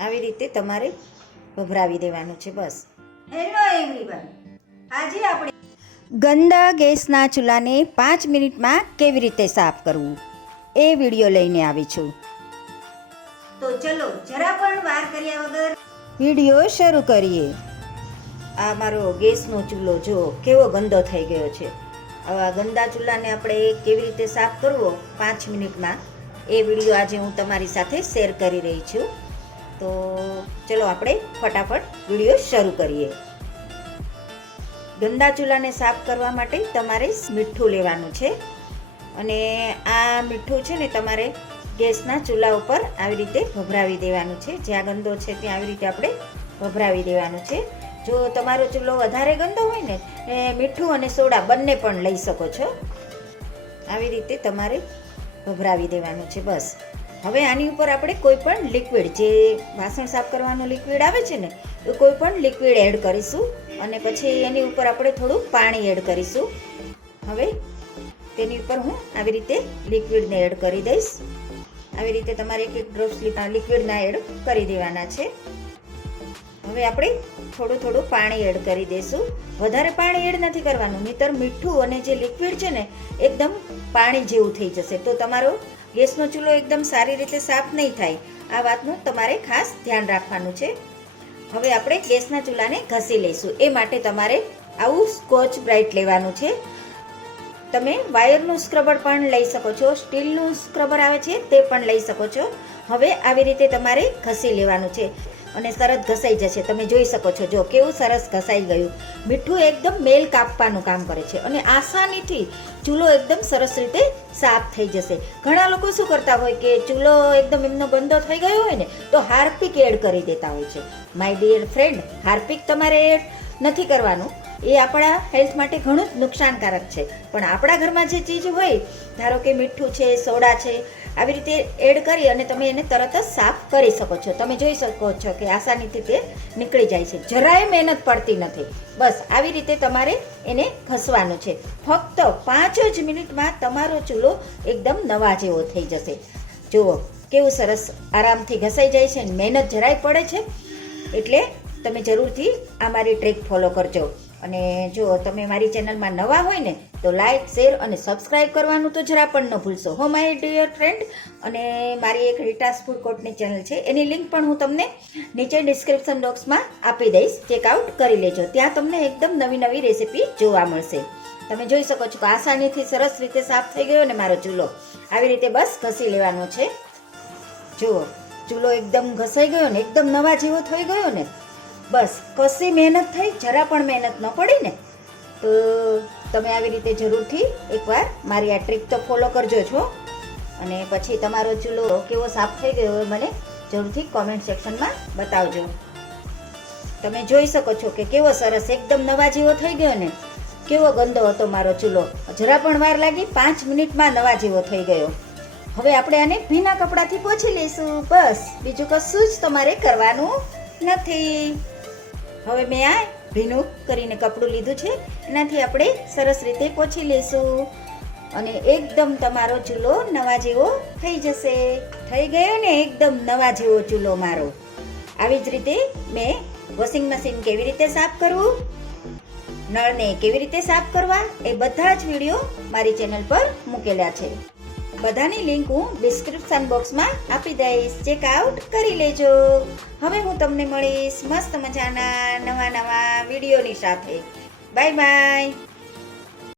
આવી રીતે તમારે ભભરાવી દેવાનું છે બસ. હેલો એવરીવન આજે આપણે ગંદા ગેસના ચૂલાને પાંચ મિનિટમાં કેવી રીતે સાફ કરવું? એ વીડિયો લઈને આવી છું. તો ચલો જરા પણ વાર કર્યા વગર વીડિયો શરૂ કરીએ. આ મારો ગેસનો ચૂલો જો કેવો ગંદો થઈ ગયો છે. આવા ગંદા ચૂલાને આપણે કેવી રીતે સાફ કરવો? પાંચ મિનિટમાં. એ વીડિયો આજે હું તમારી સાથે શેર કરી રહી છું. તો ચલો આપણે ફટાફટ વીડિયો શરૂ કરીએ. ગંદા ચૂલાને સાફ કરવા માટે તમારે મીઠું લેવાનું છે. અને આ મીઠું છે ને તમારે ગેસના ચૂલા ઉપર આવી રીતે ભભરાવી દેવાનું છે. જ્યાં ગંદો છે ત્યાં આવી રીતે આપણે ભભરાવી દેવાનું છે. જો તમારો ચૂલો વધારે ગંદો હોય ને, એ મીઠું અને સોડા બંને પણ લઈ શકો છો. આવી રીતે તમારે ભભરાવી દેવાનું છે બસ. હવે આની ઉપર આપણે કોઈ પણ લિક્વિડ જે વાસણ સાફ કરવાનું લિક્વિડ આવે છે ને એ કોઈ પણ લિક્વિડ એડ કરીશું અને પછી એની ઉપર આપણે થોડું પાણી એડ કરીશું. હવે તેની ઉપર હું આવી રીતે લિક્વિડને એડ કરી દઈશ. આવી રીતે તમારે એક એક ડ્રોપ્સ લિક્વિડના એડ કરી દેવાના છે. હવે આપણે થોડું થોડું પાણી એડ કરી દઈશું. વધારે પાણી એડ નથી કરવાનું, નહીતર મીઠું અને જે લિક્વિડ છે ને, એકદમ પાણી જેવું થઈ જશે. તો તમારો ગેસનો ચૂલો એકદમ સારી રીતે સાફ નહીં થાય. આ વાતનું તમારે ખાસ ધ્યાન રાખવાનું છે. હવે આપણે ગેસના ચૂલાને ઘસી લઈશું. એ માટે તમારે આવું સ્કોચ બ્રાઇટ લેવાનું છે. તમે વાયરનું સ્ક્રબર પણ લઈ શકો છો. સ્ટીલનું સ્ક્રબર આવે છે તે પણ લઈ શકો છો. હવે આવી રીતે તમારે ઘસી લેવાનું છે. અને સરસ ઘસાઈ જશે. તમે જોઈ શકો છો, જો કેવું સરસ ઘસાઈ ગયું. મીઠું એકદમ મેલ કાપવાનું કામ કરે છે અને આસાનીથી ચૂલો એકદમ સરસ રીતે સાફ થઈ જશે. ઘણા લોકો શું કરતા હોય કે ચૂલો એકદમ એમનો ગંદો થઈ ગયો હોય ને, તો હાર્પિક એડ કરી દેતા હોય છે. માય ડિયર ફ્રેન્ડ હાર્પિક તમારે એડ નથી કરવાનું. એ આપણા હેલ્થ માટે ઘણું જ નુકસાનકારક છે. પણ આપણા ઘરમાં જે ચીજ હોય, ધારો કે મીઠું છે, સોડા છે, આવી રીતે એડ કરી અને તમે એને તરત જ સાફ કરી શકો છો. તમે જોઈ શકો છો કે આસાનીથી તે નીકળી જાય છે. જરાય મહેનત પડતી નથી. બસ આવી રીતે તમારે એને ઘસવાનું છે. ફક્ત પાંચ જ મિનિટમાં તમારો ચૂલો એકદમ નવા જેવો થઈ જશે. જુઓ, કેવું સરસ આરામથી ઘસાઈ જાય છે મહેનત જરાય પડે છે. એટલે તમે જરૂરથી આ મારી ટ્રીક ફોલો કરજો. અને જો તમે મારી ચેનલમાં નવા હોય ને, તો લાઇક શેર અને સબસ્ક્રાઇબ કરવાનું તો જરા પણ ન ભૂલશો. હો માય ડિયર ફ્રેન્ડ અને મારી એક રીટાસ ફૂડ કોર્ટની ચેનલ છે. એની લિંક પણ હું તમને નીચે ડિસ્ક્રિપ્શન બોક્સમાં આપી દઈશ. ચેકઆઉટ કરી લેજો. ત્યાં તમને એકદમ નવી નવી રેસીપી જોવા મળશે. તમે જોઈ શકો છો કે આસાનીથી સરસ રીતે સાફ થઈ ગયો ને મારો ચૂલો. આવી રીતે બસ ઘસી લેવાનો છે. જુઓ, ચૂલો એકદમ ઘસાઈ ગયો ને, એકદમ નવા જેવો થઈ ગયો ને બસ કશી મહેનત થઈ, જરા પણ મહેનત ન પડી ને. તો તમે આવી રીતે જરૂરથી એકવાર મારી આ ટ્રીક તો ફોલો કરજો છો અને પછી તમારો ચૂલો કેવો સાફ થઈ ગયો એ મને જરૂરથી કોમેન્ટ સેક્શનમાં બતાવજો. તમે જોઈ શકો છો કે કેવો સરસ એકદમ નવા જેવો થઈ ગયો ને. કેવો ગંદો હતો મારો ચૂલો. જરા પણ વાર લાગી, પાંચ મિનિટમાં નવા જેવો થઈ ગયો. હવે આપણે આને ભીના કપડાથી પોછી લઈશું. બસ, બીજું કશું જ તમારે કરવાનું નથી. હવે મેં આ ભીનું કરીને કપડું લીધું છે. એનાથી આપણે સરસ રીતે પોછી લઈશું. અને એકદમ તમારો ચૂલો નવા જેવો થઈ જશે. થઈ ગયો ને એકદમ નવા જેવો ચૂલો મારો. આવી જ રીતે મેં વોશિંગ મશીન કેવી રીતે સાફ કરવું? નળને કેવી રીતે સાફ કરવા? એ બધા જ વીડિયો મારી ચેનલ પર મૂકેલા છે. બધાની લિંક હું ડિસ્ક્રિપ્શન બોક્સમાં આપી દઈશ. ચેક આઉટ કરી લેજો. હવે હું તમને મળીશ મસ્ત મજાના નવા નવા વિડીયોની સાથે. Bye bye